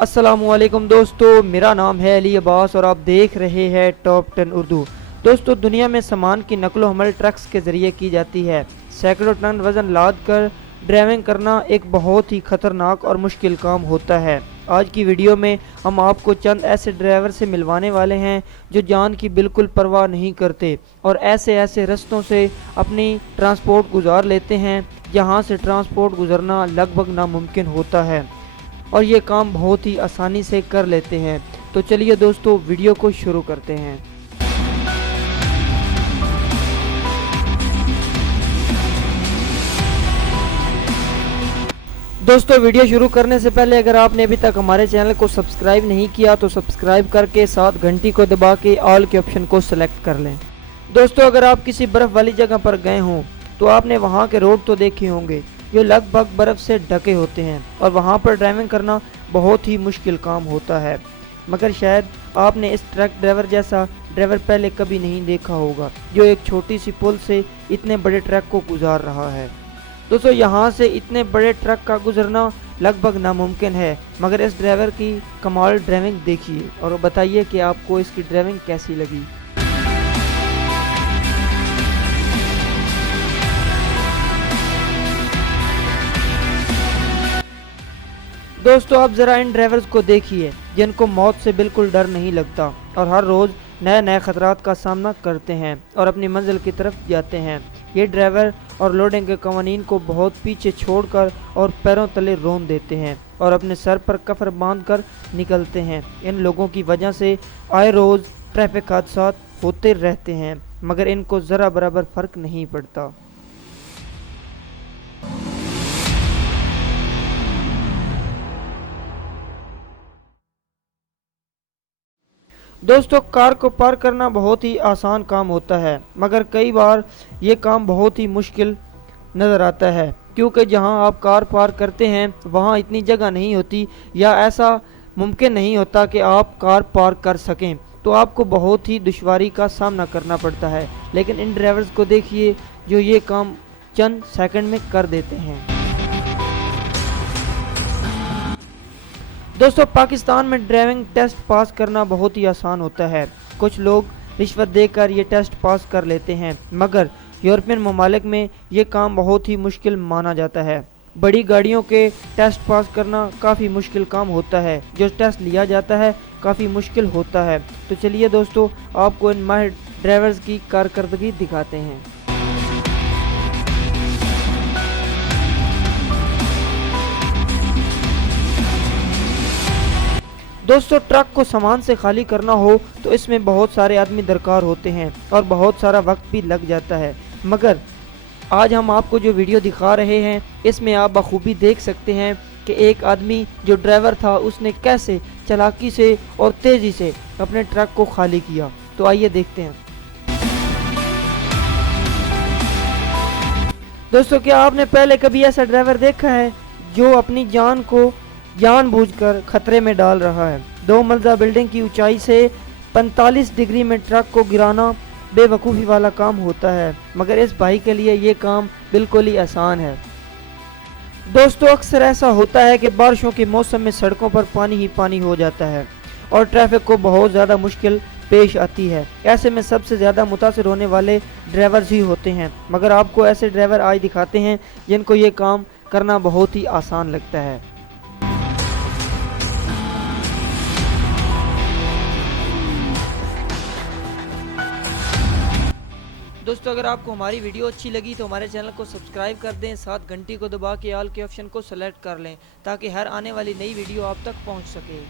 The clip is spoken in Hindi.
अस्सलामुअलैकुम दोस्तों, मेरा नाम है अली अब्बास और आप देख रहे हैं टॉप 10 उर्दू। दोस्तों, दुनिया में सामान की नकलो हमल ट्रक्स के ज़रिए की जाती है। सैकड़ों टन वज़न लाद कर ड्राइविंग करना एक बहुत ही ख़तरनाक और मुश्किल काम होता है। आज की वीडियो में हम आपको चंद ऐसे ड्राइवर से मिलवाने वाले हैं जो जान की बिल्कुल परवाह नहीं करते और ऐसे ऐसे रास्तों से अपनी ट्रांसपोर्ट गुजार लेते हैं जहां से ट्रांसपोर्ट गुजरना लगभग नामुमकिन होता है और ये काम बहुत ही आसानी से कर लेते हैं। तो चलिए दोस्तों, वीडियो को शुरू करते हैं। दोस्तों, वीडियो शुरू करने से पहले अगर आपने अभी तक हमारे चैनल को सब्सक्राइब नहीं किया तो सब्सक्राइब करके साथ घंटी को दबा के ऑल के ऑप्शन को सिलेक्ट कर लें। दोस्तों, अगर आप किसी बर्फ़ वाली जगह पर गए हों तो आपने वहाँ के रोड तो देखे होंगे जो लगभग बर्फ़ से ढके होते हैं और वहाँ पर ड्राइविंग करना बहुत ही मुश्किल काम होता है। मगर शायद आपने इस ट्रक ड्राइवर जैसा ड्राइवर पहले कभी नहीं देखा होगा जो एक छोटी सी पुल से इतने बड़े ट्रक को गुजार रहा है। दोस्तों, यहाँ से इतने बड़े ट्रक का गुजरना लगभग नामुमकिन है, मगर इस ड्राइवर की कमाल ड्राइविंग देखिए और बताइए कि आपको इसकी ड्राइविंग कैसी लगी। दोस्तों, आप ज़रा इन ड्राइवर्स को देखिए जिनको मौत से बिल्कुल डर नहीं लगता और हर रोज़ नए नए ख़तरात का सामना करते हैं और अपनी मंजिल की तरफ जाते हैं। ये ड्राइवर और लोडिंग के कवानीन को बहुत पीछे छोड़कर और पैरों तले रोन देते हैं और अपने सर पर कफर बांध कर निकलते हैं। इन लोगों की वजह से आए रोज़ ट्रैफिक हादसा होते रहते हैं, मगर इनको ज़रा बराबर फ़र्क नहीं पड़ता। दोस्तों, कार को पार करना बहुत ही आसान काम होता है, मगर कई बार ये काम बहुत ही मुश्किल नज़र आता है क्योंकि जहां आप कार पार करते हैं वहां इतनी जगह नहीं होती या ऐसा मुमकिन नहीं होता कि आप कार पार कर सकें, तो आपको बहुत ही दुश्वारी का सामना करना पड़ता है। लेकिन इन ड्राइवर्स को देखिए जो ये काम चंद सेकंड में कर देते हैं। दोस्तों, पाकिस्तान में ड्राइविंग टेस्ट पास करना बहुत ही आसान होता है। कुछ लोग रिश्वत देकर ये टेस्ट पास कर लेते हैं, मगर यूरोपियन ममालिक में ये काम बहुत ही मुश्किल माना जाता है। बड़ी गाड़ियों के टेस्ट पास करना काफ़ी मुश्किल काम होता है। जो टेस्ट लिया जाता है काफ़ी मुश्किल होता है। तो चलिए दोस्तों, आपको इन माहिर ड्राइवर्स की कारकर्दगी दिखाते हैं। दोस्तों, ट्रक को सामान से खाली करना हो तो इसमें बहुत सारे आदमी दरकार होते हैं और बहुत सारा वक्त भी लग जाता है, मगर आज हम आपको जो वीडियो दिखा रहे हैं इसमें आप बखूबी देख सकते हैं कि एक आदमी जो ड्राइवर था उसने कैसे चालाकी से और तेज़ी से अपने ट्रक को खाली किया। तो आइए देखते हैं। दोस्तों, क्या आपने पहले कभी ऐसा ड्राइवर देखा है जो अपनी जान को जानबूझकर खतरे में डाल रहा है? 2 मंजिला बिल्डिंग की ऊंचाई से 45 डिग्री में ट्रक को गिराना बेवकूफ़ी वाला काम होता है, मगर इस भाई के लिए ये काम बिल्कुल ही आसान है। दोस्तों, अक्सर ऐसा होता है कि बारिशों के मौसम में सड़कों पर पानी ही पानी हो जाता है और ट्रैफिक को बहुत ज़्यादा मुश्किल पेश आती है। ऐसे में सबसे ज़्यादा मुतासिर होने वाले ड्राइवर्स ही होते हैं, मगर आपको ऐसे ड्राइवर आज दिखाते हैं जिनको ये काम करना बहुत ही आसान लगता है। दोस्तों, अगर आपको हमारी वीडियो अच्छी लगी तो हमारे चैनल को सब्सक्राइब कर दें, साथ घंटी को दबा के ऑल के ऑप्शन को सेलेक्ट कर लें ताकि हर आने वाली नई वीडियो आप तक पहुंच सके।